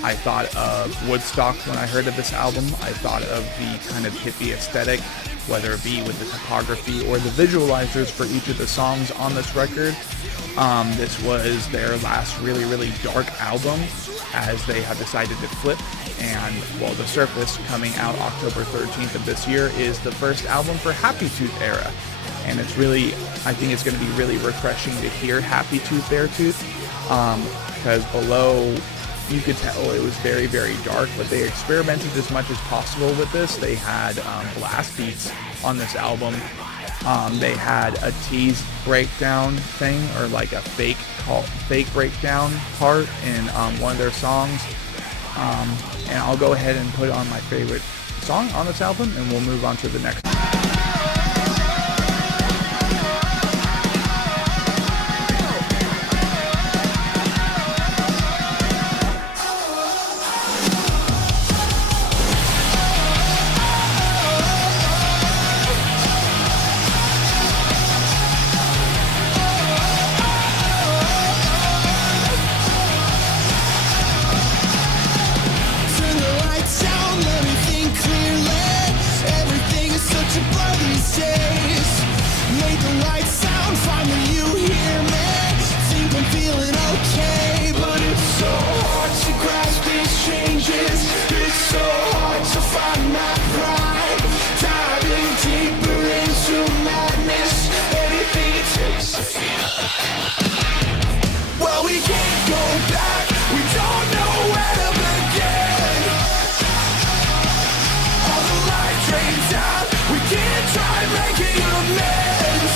I thought of Woodstock when I heard of this album. I thought of the kind of hippie aesthetic, whether it be with the topography or the visualizers for each of the songs on this record. This was their last really, really dark album as they have decided to flip. And, well, The Surface, coming out October 13th of this year, is the first album for Happy Tooth era. And it's really, I think it's going to be really refreshing to hear Happy Tooth Beartooth, because Below, you could tell it was very, very dark, but they experimented as much as possible with this. They had blast beats on this album. They had a tease breakdown thing, or like a fake breakdown part in one of their songs. And I'll go ahead and put on my favorite song on this album, and we'll move on to the next. Well, we can't go back. We don't know where to begin. All the light drains out. We can't try making amends.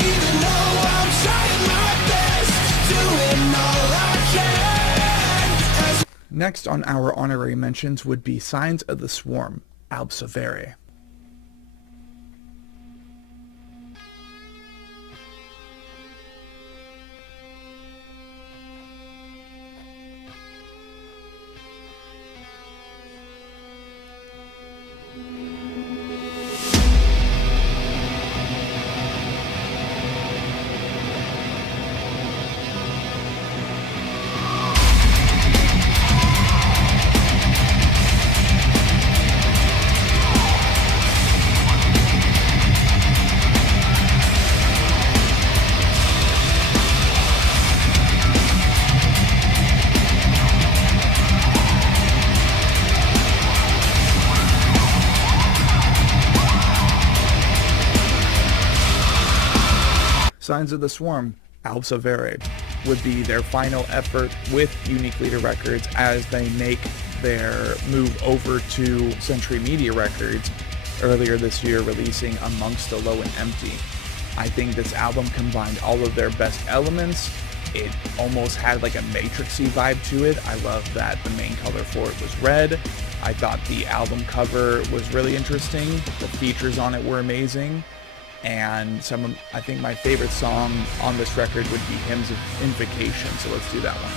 Even though I'm trying my best, doing all I can. Next on our honorary mentions would be Signs of the Swarm, Albsavere. Signs of the Swarm, Albsavere, would be their final effort with Unique Leader Records as they make their move over to Century Media Records earlier this year, releasing Amongst the Low and Empty. I think this album combined all of their best elements. It almost had like a Matrixy vibe to it. I love that the main color for it was red. I thought the album cover was really interesting. The features on it were amazing. And I think my favorite song on this record would be Hymns of Invocation, so let's do that one.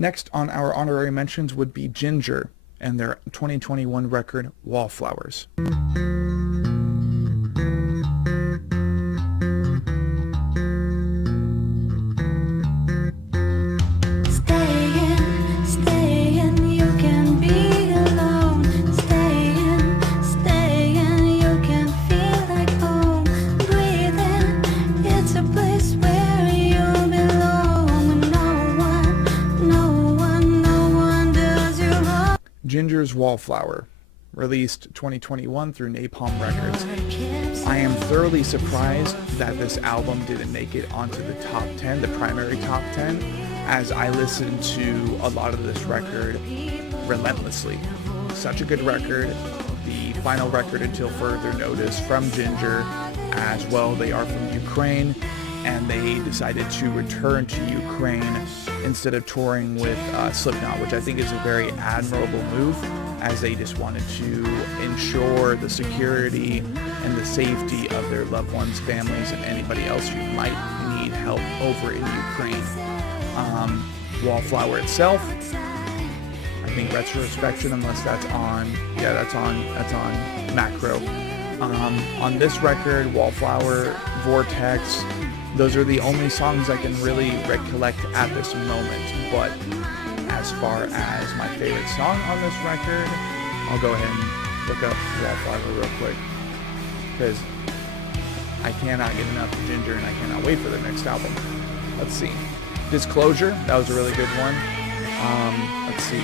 Next on our honorary mentions would be Ginger and their 2021 record, Wallflowers. Ginger's Wallflower, released 2021 through Napalm Records. I am thoroughly surprised that this album didn't make it onto the top 10, the primary top 10, as I listened to a lot of this record relentlessly. Such a good record. The final record, Until Further Notice, from Ginger as well. They are from Ukraine, and they decided to return to Ukraine instead of touring with Slipknot, which I think is a very admirable move, as they just wanted to ensure the security and the safety of their loved ones, families, and anybody else who might need help over in Ukraine. Wallflower itself, I think Retrospection, unless that's on, yeah, that's on Macro. On this record, Wallflower, Vortex, those are the only songs I can really recollect at this moment. But as far as my favorite song on this record, I'll go ahead and look up Wallflower real quick, because I cannot get enough of Ginger and I cannot wait for their next album. Let's see. Disclosure, that was a really good one. Let's see.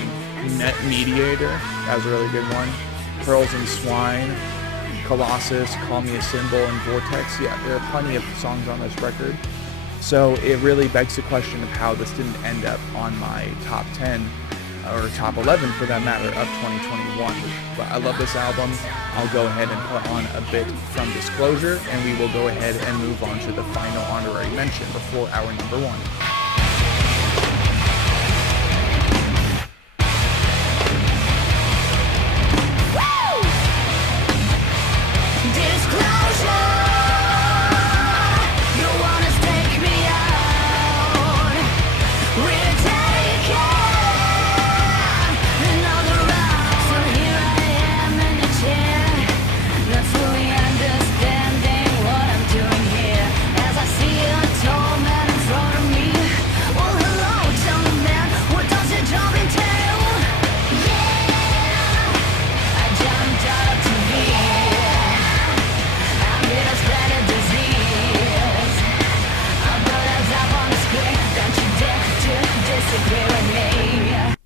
Net Mediator, that was a really good one. Pearls and Swine, Colossus, Call Me a Symbol, and Vortex. Yeah, there are plenty of songs on this record. So it really begs the question of how this didn't end up on my top 10, or top 11 for that matter, of 2021. But I love this album. I'll go ahead and put on a bit from Disclosure, and we will go ahead and move on to the final honorary mention before our number one.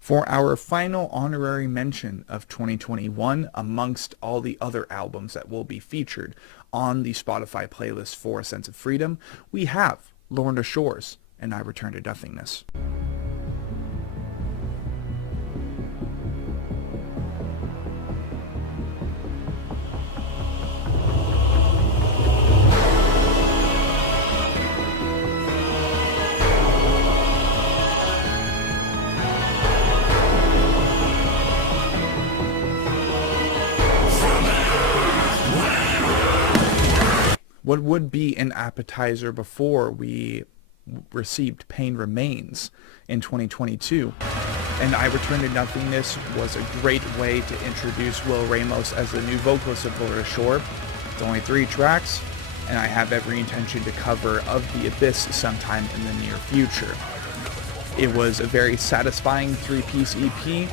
For our final honorary mention of 2021, amongst all the other albums that will be featured on the Spotify playlist for A Sense of Freedom, we have Lorna Shore's and I Return to Nothingness. What would be an appetizer before we received Pain Remains in 2022? And I Return to Nothingness was a great way to introduce Will Ramos as the new vocalist of Lorna Shore. It's only 3 tracks, and I have every intention to cover Of the Abyss sometime in the near future. It was a very satisfying 3-piece EP,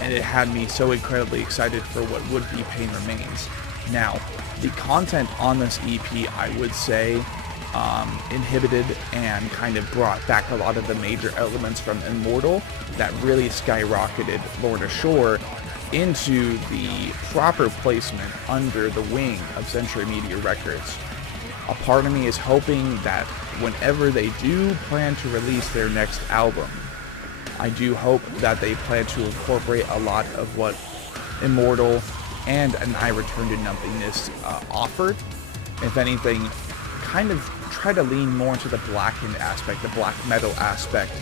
and it had me so incredibly excited for what would be Pain Remains. Now, the content on this EP, I would say, inhibited and kind of brought back a lot of the major elements from Immortal that really skyrocketed Lorna Shore into the proper placement under the wing of Century Media Records. A part of me is hoping that whenever they do plan to release their next album, I do hope that they plan to incorporate a lot of what Immortal and an I Return to Nothingness offered. If anything, kind of try to lean more into the blackened aspect, the black metal aspect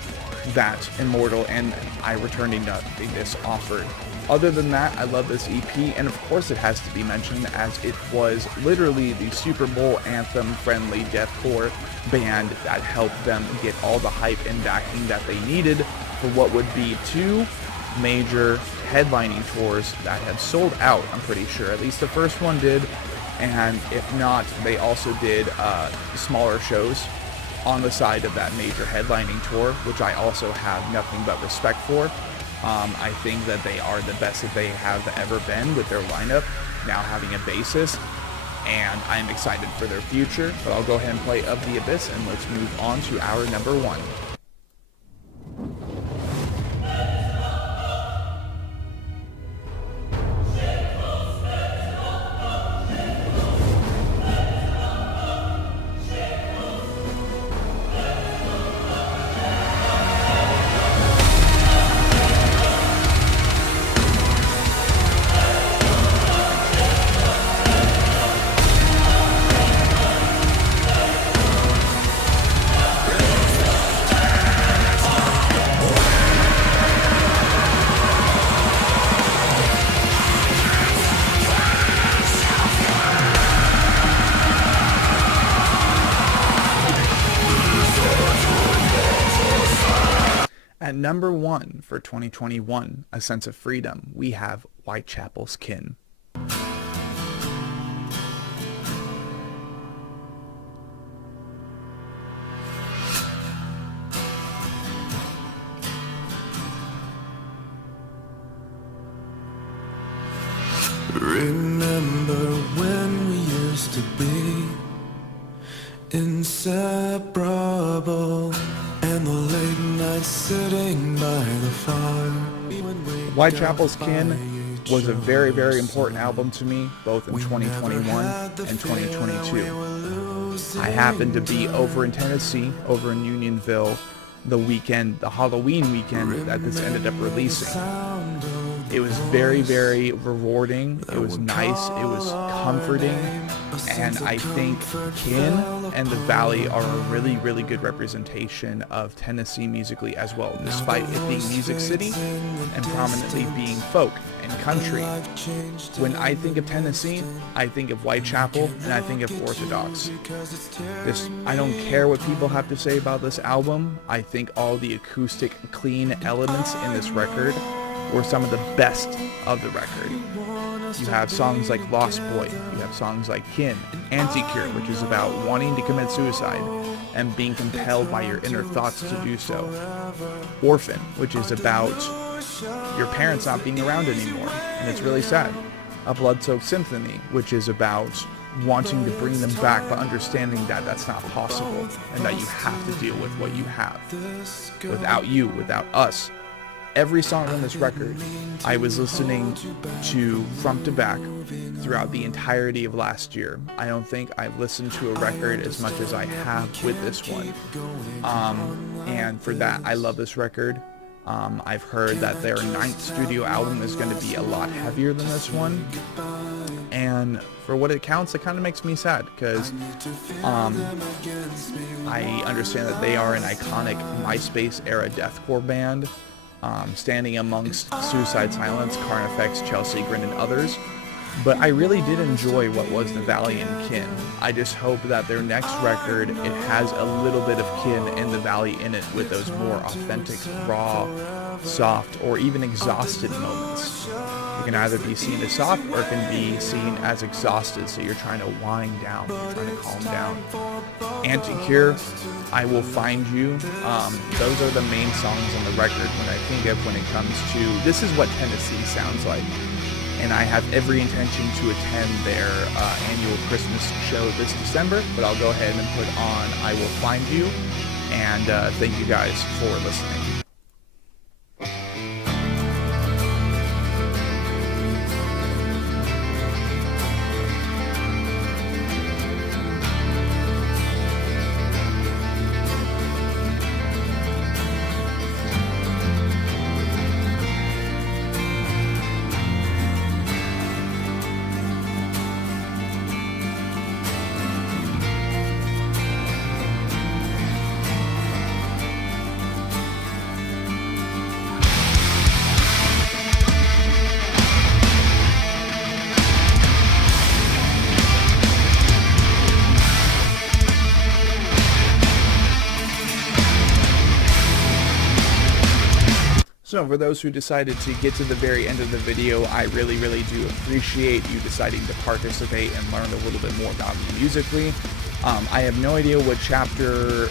that Immortal and I Return to Nothingness offered. Other than that, I love this EP, and of course it has to be mentioned as it was literally the Super Bowl anthem-friendly deathcore band that helped them get all the hype and backing that they needed for what would be 2 major headlining tours that had sold out, I'm pretty sure. At least the first one did, and if not, they also did smaller shows on the side of that major headlining tour, which I also have nothing but respect for. I think that they are the best that they have ever been with their lineup, now having a bassist, and I'm excited for their future. But I'll go ahead and play Of the Abyss, and let's move on to our number 1. At number 1 for 2021, A Sense of Freedom, we have Whitechapel's Kin. Remember when we used to be inseparable, and the late nights sitting by the fire. Whitechapel's Kin was a very, very important album to me, both in 2021 and 2022. I happened to be over in Tennessee, over in Unionville, the Halloween weekend that this ended up releasing. It was very, very rewarding. It was nice. It was comforting. And I think Kin and the Valley are a really, really good representation of Tennessee musically as well, despite it being Music City and prominently being folk and country. When I think of Tennessee, I think of Whitechapel, and I think of Orthodox. I don't care what people have to say about this album. I think all the acoustic, clean elements in this record were some of the best of the record. You have songs like Lost Boy, you have songs like Kin, Anti-Cure, which is about wanting to commit suicide and being compelled by your inner thoughts to do so. Orphan, which is about your parents not being around anymore, and it's really sad. A Blood-Soaked Symphony, which is about wanting to bring them back, but understanding that that's not possible, and that you have to deal with what you have. Without you, without us. Every song on this record, I was listening to front to back throughout the entirety of last year. I don't think I've listened to a record as much as I have with this one. And for that, I love this record. I've heard that their 9th studio album is going to be a lot heavier than this one. And for what it counts, it kind of makes me sad because I understand that they are an iconic MySpace era deathcore band. Standing amongst Suicide Silence, Carnifex, Chelsea Grin, and others. But I really did enjoy what was the Valley and Kin. I just hope that their next record, it has a little bit of Kin and the Valley in it with those more authentic, raw, soft, or even exhausted moments. It can either be seen as soft or it can be seen as exhausted, so you're trying to wind down, you're trying to calm down. Anti-Cure, I Will Find You, those are the main songs on the record when it comes to, this is what Tennessee sounds like. And I have every intention to attend their annual Christmas show this December, but I'll go ahead and put on I Will Find You, and thank you guys for listening. So for those who decided to get to the very end of the video, I really do appreciate you deciding to participate and learn a little bit more about me musically. I have no idea what chapters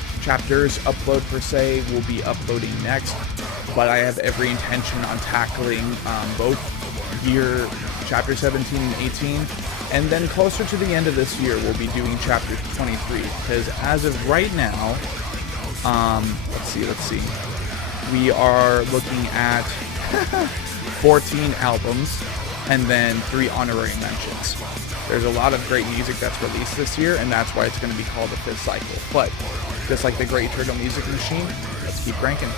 upload per se will be uploading next, but I have every intention on tackling both year chapter 17 and 18, and then closer to the end of this year we'll be doing chapter 23, because as of right now, let's see, we are looking at 14 albums and then 3 honorary mentions. There's a lot of great music that's released this year, and that's why it's going to be called the 5th cycle. But just like the Great Turtle Music Machine, let's keep ranking.